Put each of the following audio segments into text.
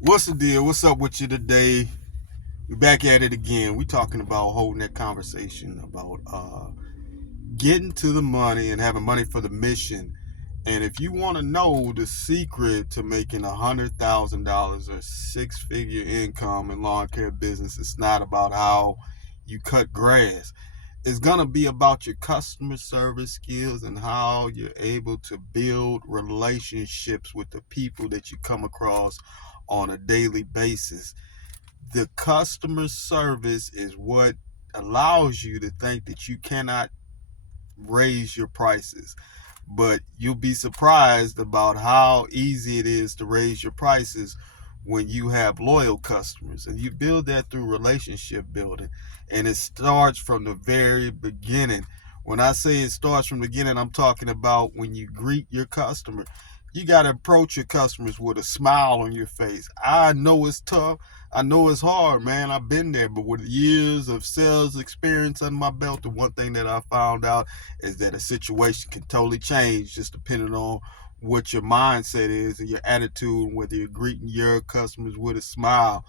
What's the deal? What's up with you today? We're back at it again. We're talking about holding that conversation about getting to the money and having money for the mission. And if you want to know the secret to making $100,000 or six-figure income in lawn care business, it's not about how you cut grass. It's gonna be about your customer service skills and how you're able to build relationships with the people that you come across on a daily basis. The customer service is what allows you to think that you cannot raise your prices, but you'll be surprised about how easy it is to raise your prices when you have loyal customers, and you build that through relationship building. And it starts from the very beginning. When I say it starts from the beginning, I'm talking about when you greet your customer. You got to approach your customers with a smile on your face. I know it's tough. I know it's hard, man. I've been there, but with years of sales experience under my belt, the one thing that I found out is that a situation can totally change just depending on what your mindset is and your attitude, whether you're greeting your customers with a smile.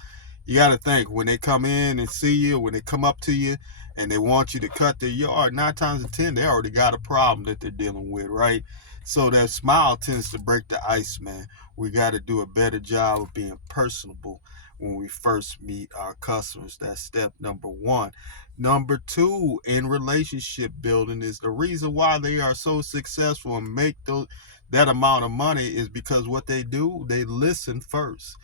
You got to think when they come in and see you, when they come up to you and they want you to cut their yard, 9 times out of 10, they already got a problem that they're dealing with, right? So that smile tends to break the ice, man. We got to do a better job of being personable when we first meet our customers. That's step number one. Number two, in relationship building, is the reason why they are so successful and make that amount of money is because what they do, they listen first.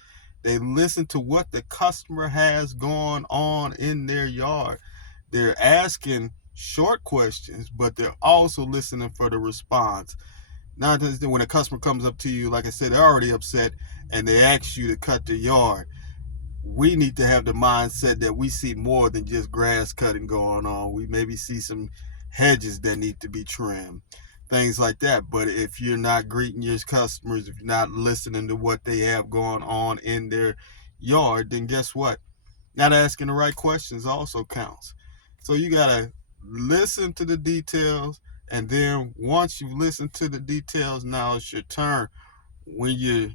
They listen to what the customer has going on in their yard. They're asking short questions, but they're also listening for the response. Not just when a customer comes up to you, like I said, they're already upset and they ask you to cut their yard. We need to have the mindset that we see more than just grass cutting going on. We maybe see some hedges that need to be trimmed, things like that. But if you're not greeting your customers, if you're not listening to what they have going on in their yard, then guess what? Not asking the right questions also counts. So you gotta listen to the details, and then once you've listened to the details, now it's your turn. When you're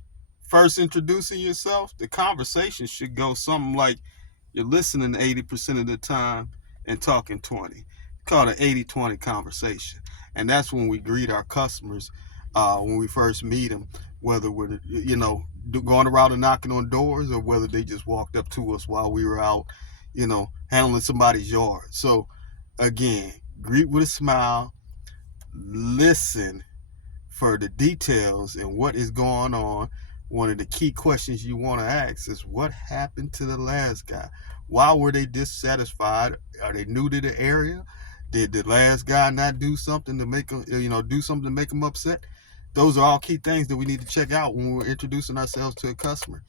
first introducing yourself, the conversation should go something like you're listening 80% of the time and talking 20. It's called an 80-20 conversation. And that's when we greet our customers when we first meet them, whether we're, going around and knocking on doors or whether they just walked up to us while we were out, handling somebody's yard. So, again, greet with a smile, listen for the details and what is going on. One of the key questions you want to ask is what happened to the last guy? Why were they dissatisfied? Are they new to the area? Did the last guy not do something to make them, do something to make them upset? Those are all key things that we need to check out when we're introducing ourselves to a customer.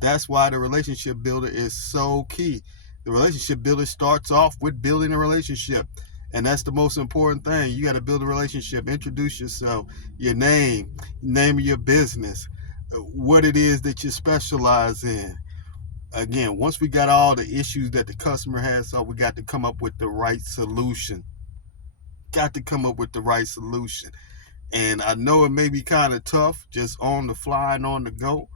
That's why the relationship builder is so key. The relationship builder starts off with building a relationship. And that's the most important thing. You got to build a relationship, introduce yourself, your name of your business, what it is that you specialize in. Again, once we got all the issues that the customer has, so we got to come up with the right solution. Got to come up with the right solution. And I know it may be kind of tough just on the fly and on the go,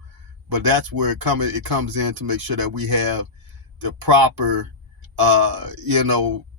but that's where it comes in to make sure that we have the proper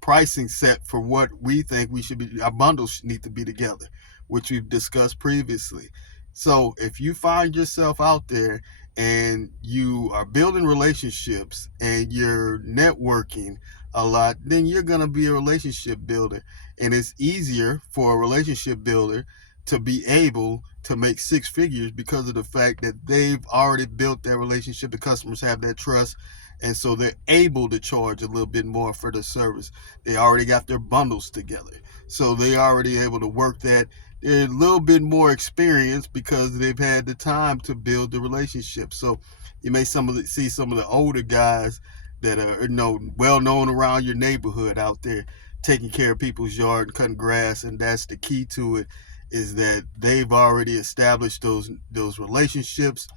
pricing set for what we think we should be. Our bundles need to be together, which we've discussed previously. So if you find yourself out there and you are building relationships and you're networking a lot, then you're going to be a relationship builder. And it's easier for a relationship builder to be able to make six figures because of the fact that they've already built that relationship. The customers have that trust, and so they're able to charge a little bit more for the service. They already got their bundles together, so they already able to work that. They're a little bit more experienced because they've had the time to build the relationship. So you may see some of the older guys that are well known around your neighborhood out there taking care of people's yard and cutting grass, and that's the key to it, is that they've already established those relationships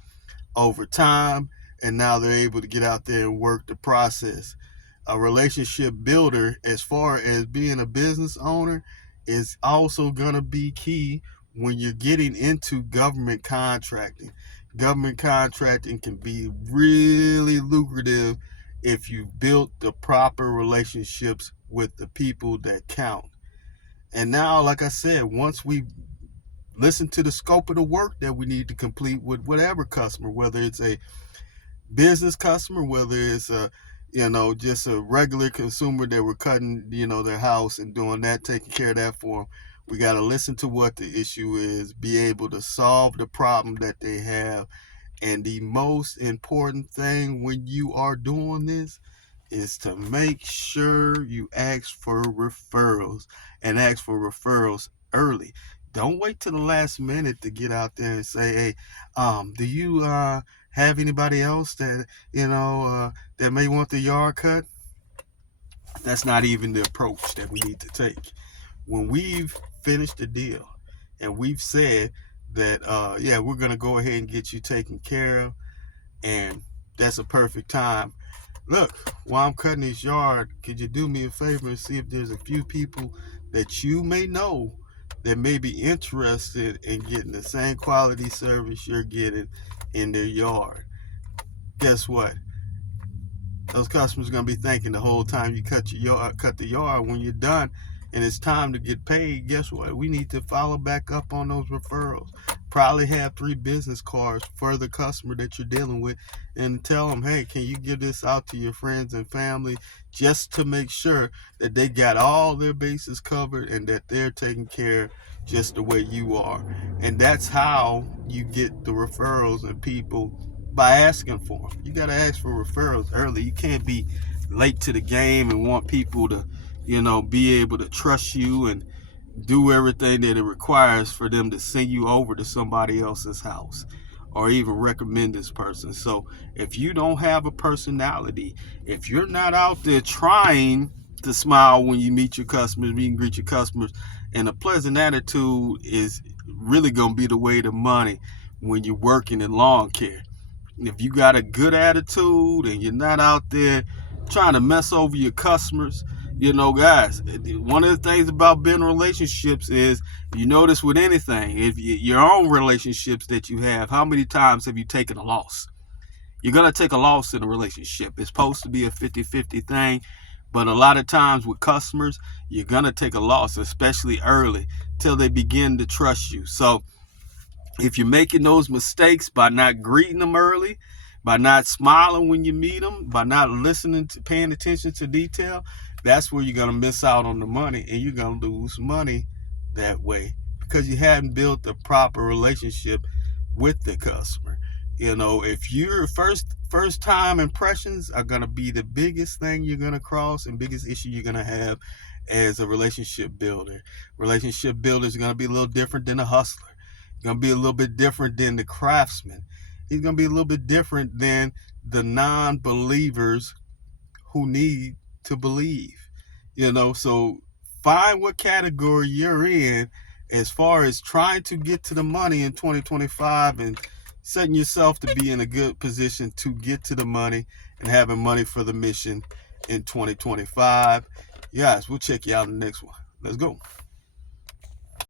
over time, and now they're able to get out there and work the process. A relationship builder, as far as being a business owner, is also going to be key when you're getting into government contracting. Government contracting can be really lucrative if you've built the proper relationships with the people that count. And now, like I said, once we listen to the scope of the work that we need to complete with whatever customer, whether it's a business customer, whether it's a just a regular consumer that we're cutting their house and doing that, taking care of that for them. We got to listen to what the issue is, be able to solve the problem that they have. And the most important thing when you are doing this is to make sure you ask for referrals, and ask for referrals early. Don't wait till the last minute to get out there and say, hey, do you have anybody else that that may want the yard cut? That's not even the approach that we need to take. When we've finished the deal and we've said that yeah, we're gonna go ahead and get you taken care of, and that's a perfect time. Look, while I'm cutting this yard, could you do me a favor and see if there's a few people that you may know that may be interested in getting the same quality service you're getting in their yard? Guess what? Those customers are gonna be thinking the whole time you cut the yard. When you're done and it's time to get paid, guess what? We need to follow back up on those referrals. Probably have 3 business cards for the customer that you're dealing with, and tell them, hey, can you give this out to your friends and family, just to make sure that they got all their bases covered and that they're taken care of just the way you are. And that's how you get the referrals and people, by asking for them. You got to ask for referrals early. You can't be late to the game and want people to, be able to trust you and do everything that it requires for them to send you over to somebody else's house or even recommend this person. So if you don't have a personality, if you're not out there trying to smile when you meet your customers, meet and greet your customers, and a pleasant attitude is really going to be the way to money when you're working in lawn care. If you got a good attitude and you're not out there trying to mess over your customers, guys, one of the things about building relationships is, you notice with anything, if your own relationships that you have, how many times have you taken a loss? You're going to take a loss in a relationship. It's supposed to be a 50-50 thing, but a lot of times with customers, you're going to take a loss, especially early, till they begin to trust you. So if you're making those mistakes by not greeting them early, by not smiling when you meet them, by not listening to, paying attention to detail, that's where you're going to miss out on the money, and you're going to lose money that way because you hadn't built the proper relationship with the customer. If your first time impressions are going to be the biggest thing you're going to cross and biggest issue you're going to have as a relationship builder. Relationship builder is going to be a little different than a hustler. Going to be a little bit different than the craftsman. He's going to be a little bit different than the non-believers who need to believe. So find what category you're in as far as trying to get to the money in 2025 and setting yourself to be in a good position to get to the money and having money for the mission in 2025. Yes, we'll check you out in the next one. Let's go.